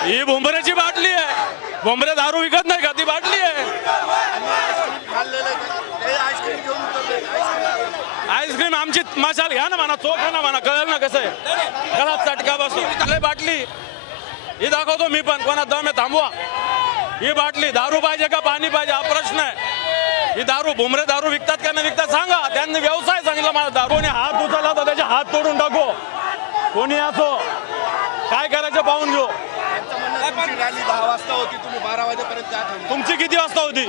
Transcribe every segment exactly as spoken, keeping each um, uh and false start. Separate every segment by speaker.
Speaker 1: ही भोंबऱ्याची बाटली आहे. भोंबरे दारू विकत नाही का, ती बाटली आहे. आईस्क्रीम आमची मशाल घ्या ना म्हणा, चोख आहे ना म्हणा, कळेल ना कसं आहे. कळा चटका बसतो. बाटली ही दाखवतो मी पण, कोणा दम आहे थांबवा. ही बाटली दारू पाहिजे का पाणी पाहिजे हा प्रश्न आहे. ही दारू भोंबरे दारू विकतात का नाही विकतात सांगा. त्यांनी व्यवसाय सांगितला मला. दारूने हात उचलला तर त्याचे हात तोडून टाकू, कोणी असो. काय करायचं पाहून घेऊ.
Speaker 2: रॅली दहा वाजता होती, तुम्ही बारा वाजेपर्यंत.
Speaker 1: तुमची किती वाजता होती?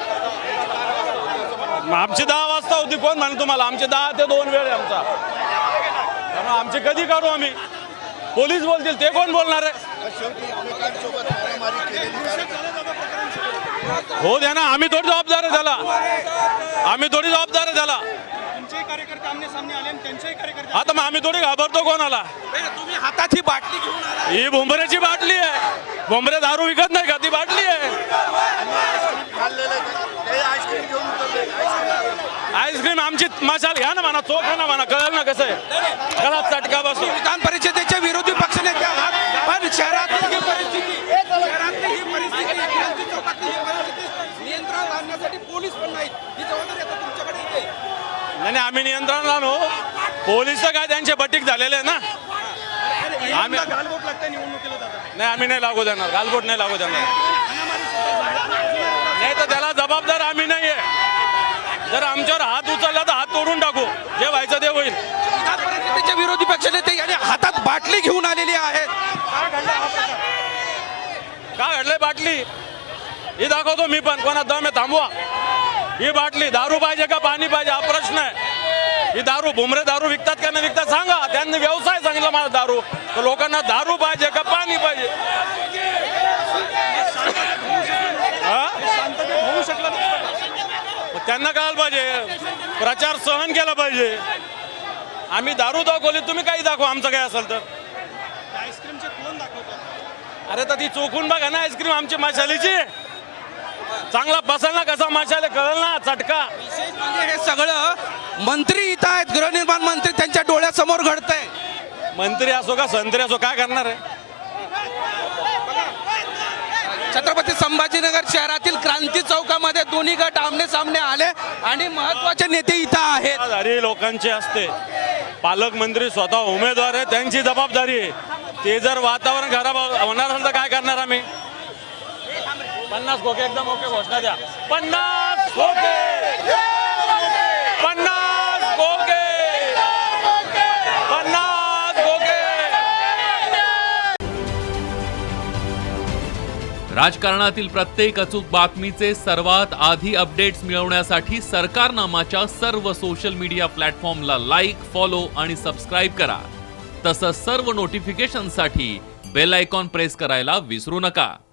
Speaker 1: आमची दहा वाजता होती. कोण म्हणे तुम्हाला? आमचे दहा ते दोन वेळ आहे आमचा. त्यामुळे आमचे कधी करू आम्ही? पोलीस बोलतील, ते कोण बोलणार आहे? हो द्या ना, आम्ही थोडी जबाबदार आहे त्याला. आम्ही थोडी जबाबदार आहे त्याला. आता मग आम्ही थोडी घाबरतो कोणाला?
Speaker 2: तुम्ही हातात ही बाटली घेऊन आला.
Speaker 1: ही भोंबऱ्याची बाटली आहे. भोंबरे दारू विकत नाही का, ती बाटली आहे. आईस्क्रीम आमची मशाल घ्या ना म्हणा, चोख आहे ना म्हणा, कळेल ना कसं आहे. कळा चटका बसतो.
Speaker 2: विधान परिषदेचे विरोधी पक्षनेते आहात, पण शहरातली ही परिस्थिती शहरातली ही परिस्थिती क्रांती चौकातली ही परिस्थिती नियंत्रणात आणण्यासाठी पोलीस पण नाहीत. ही जबाबदारी आता तुमच्याकडे येते.
Speaker 1: नाही नाही, आम्ही नियंत्रण आणू. पोलीस काय त्यांचे बटीक झालेले आहे ना. आम्ही
Speaker 2: घालवत लागतं निवडणुकीला जातात.
Speaker 1: नाही, आम्ही नाही लागू देणार. गालबोट नाही लागू देणार. नाही तर त्याला जबाबदार आम्ही नाहीये. जर आमच्यावर हात उचलला तर हात तोडून टाकू. जे व्हायचं ते होईल.
Speaker 2: विधान परिषदेचे विरोधी पक्षनेते यांनी हातात बाटली घेऊन आलेली आहेत.
Speaker 1: काय घडलंय? बाटली ही दाखवतो मी पण, कोणा दम आहे थांबवा. ही बाटली दारू पाहिजे का पाणी पाहिजे हा प्रश्न आहे. ही दारू भोंबरे दारू विकतात का नाही विकतात सांगा. त्यांनी व्यवसाय सांगितला मला. दारू तर लोकांना दारू पाहिजे का पाणी पाहिजे? त्यांना कळायला पाहिजे. प्रचार सहन केला पाहिजे. आम्ही दारू दाखवली, तुम्ही काही दाखवा आमचं काय असेल तर.
Speaker 2: आईस्क्रीमचे कोण दाखवतात?
Speaker 1: अरे तर ती चोखून बघा ना आईस्क्रीम आमची मशालीची. चांगला बसल ना कसा मशाले, कळल ना चटका.
Speaker 2: विशेष म्हणजे हे सगळं मंत्री इथं आहेत, गृहनिर्माण मंत्री, त्यांच्या डोळ्यासमोर घडतंय.
Speaker 1: मंत्री असो का संत्री असो, काय करणार आहे?
Speaker 2: छत्रपती संभाजीनगर शहरातील क्रांती चौकामध्ये दोन्ही गट आमने सामने आले आणि महत्वाचे नेते इथं आहेत.
Speaker 1: जबाबदारी लोकांची असते. पालकमंत्री स्वतः उमेदवार आहे, त्यांची जबाबदारी आहे. ते जर वातावरण खराब होणार असेल तर काय करणार आम्ही? पन्नास खोके एकदम ओके घोषणा द्या. पन्नास खोके, पन्नास खोके, पन्नास खोके.
Speaker 3: राजकारणातील प्रत्येक अचूक बातमीचे सर्वात आधी अपडेट्स मिळवण्यासाठी सरकारनामाच्या सर्व सोशल मीडिया प्लॅटफॉर्मला लाईक, फॉलो आणि सबस्क्राईब करा. तसंच सर्व नोटिफिकेशनसाठी बेल आयकॉन प्रेस करायला विसरू नका.